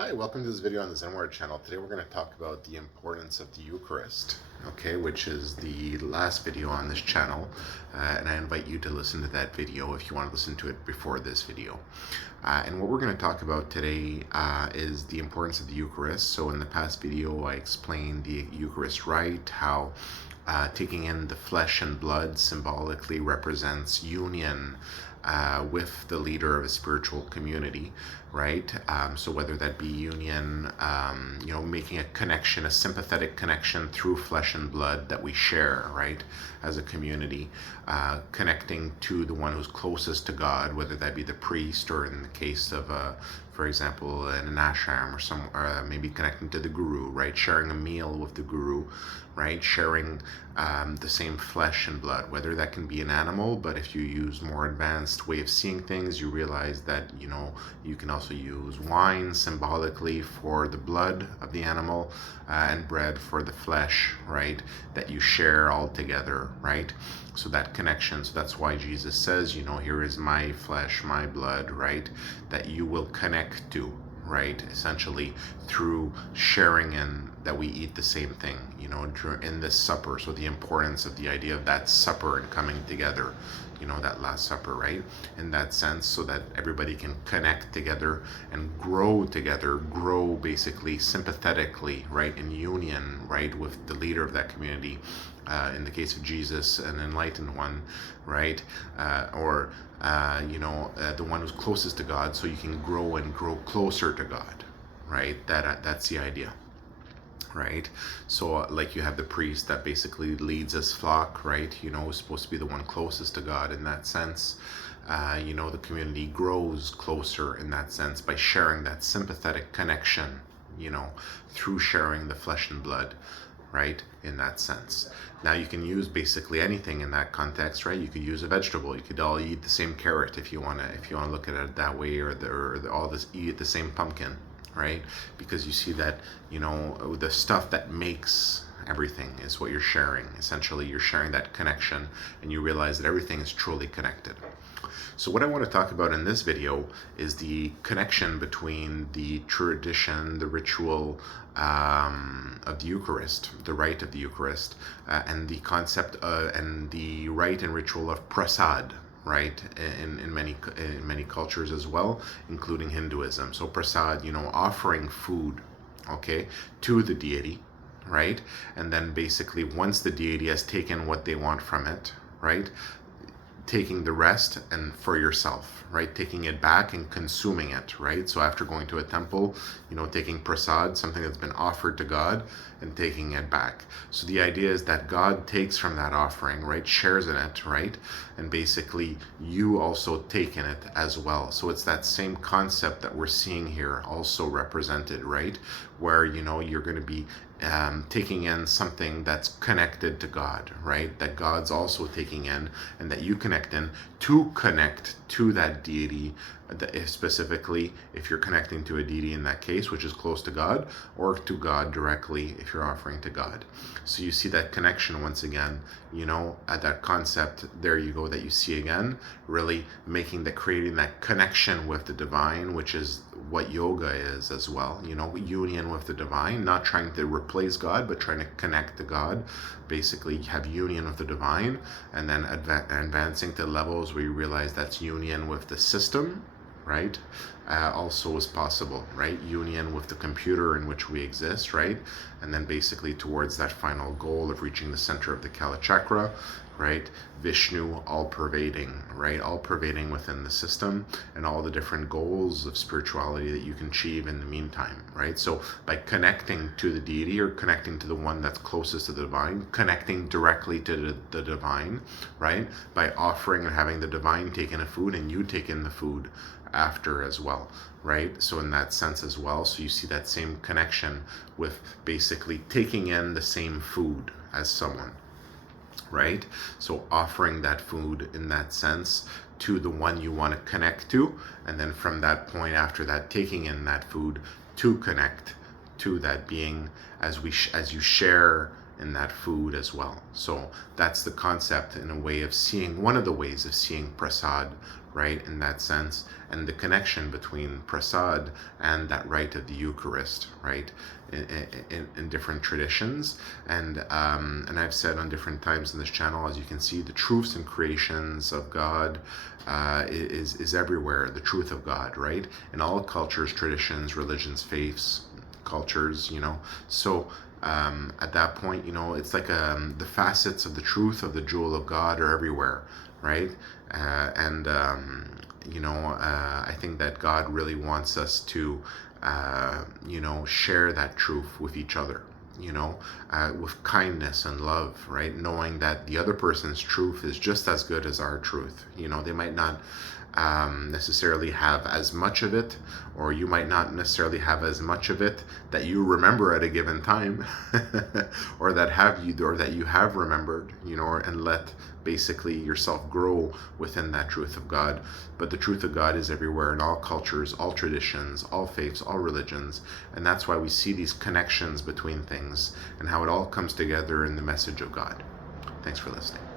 Hi, welcome to this video on the Zenward channel. Today we're going to talk about the importance of the Eucharist, okay, which is the last video on this channel, and I invite you to listen to that video if you want to listen to it before this video. And what we're going to talk about today is the importance of the Eucharist. So in the past video I explained the Eucharist rite, how taking in the flesh and blood symbolically represents union with the leader of a spiritual community, right? So whether that be union, making a connection, a sympathetic connection through flesh and blood that we share, right, as a community, connecting to the one who's closest to God, whether that be the priest or in the case of, for example, in an ashram or maybe connecting to the guru, right? Sharing a meal with the guru, right? Sharing the same flesh and blood, whether that can be an animal, but if you use more advanced way of seeing things, you realize that, you can also use wine symbolically for the blood of the animal and bread for the flesh, right? That you share all together, right? So that connection, so that's why Jesus says, here is my flesh, my blood, right? That you will connect to, right? Essentially through sharing in that we eat the same thing, in this supper. So the importance of the idea of that supper and coming together, that Last Supper, right? In that sense, so that everybody can connect together and grow together, grow basically sympathetically, right? In union, right? With the leader of that community. In the case of Jesus, an enlightened one, right? Or the one who's closest to God, so you can grow and grow closer to God, right? That's the idea, right? So like you have the priest that basically leads his flock, right? Is supposed to be the one closest to God in that sense. The community grows closer in that sense by sharing that sympathetic connection, through sharing the flesh and blood, right? In that sense. Now you can use basically anything in that context, right? You could use a vegetable. You could all eat the same carrot if you wanna look at it that way, or all this eat the same pumpkin, right? Because you see that, the stuff that makes everything is what you're sharing. Essentially, you're sharing that connection, and you realize that everything is truly connected. So what I want to talk about in this video is the connection between the tradition, the ritual of the Eucharist, the rite of the Eucharist, and the concept and the rite and ritual of Prasad, right, in many cultures as well, including Hinduism. So Prasad, offering food, okay, to the deity, right? And then basically once the deity has taken what they want from it, right, taking the rest and for yourself, right? Taking it back and consuming it, right? So after going to a temple, taking prasad, something that's been offered to God, and taking it back. So the idea is that God takes from that offering, right? Shares in it, right? And basically you also take in it as well. So it's that same concept that we're seeing here also represented, right? Where, you're going to be taking in something that's connected to God, right? That God's also taking in, and that you connect in to connect to that deity, specifically if you're connecting to a deity in that case, which is close to God, or to God directly if you're offering to God. So you see that connection once again, at that concept, there you go, that you see again, really creating that connection with the divine, which is what yoga is as well, union with the divine, not trying to replace God, but trying to connect to God, basically have union with the divine, and then advancing to levels where you realize that's union with the system, right? Also is possible, right? Union with the computer in which we exist, right? And then basically towards that final goal of reaching the center of the Kala Chakra, right? Vishnu, all-pervading, right? All-pervading within the system, and all the different goals of spirituality that you can achieve in the meantime, right? So by connecting to the deity, or connecting to the one that's closest to the divine, connecting directly to the divine, right? By offering and having the divine take in a food, and you take in the food after as well, right? So in that sense as well, so you see that same connection with basically taking in the same food as someone, right? So offering that food in that sense to the one you want to connect to, and then from that point after that, taking in that food to connect to that being as you share in that food as well. So that's the concept, in a way of seeing, one of the ways of seeing Prasad, right, in that sense, and the connection between Prasad and that rite of the Eucharist, right, in different traditions. And I've said on different times in this channel, as you can see, the truths and creations of God is everywhere. The truth of God, right, in all cultures, traditions, religions, faiths, cultures, so at that point, it's like the facets of the truth of the jewel of God are everywhere, right? I think that God really wants us to share that truth with each other, with kindness and love, right? Knowing that the other person's truth is just as good as our truth. They might not necessarily have as much of it, or you might not necessarily have as much of it that you remember at a given time, or that you have remembered, and let basically yourself grow within that truth of God. But the truth of God is everywhere, in all cultures, all traditions, all faiths, all religions, and that's why we see these connections between things and how it all comes together in the message of God. Thanks for listening.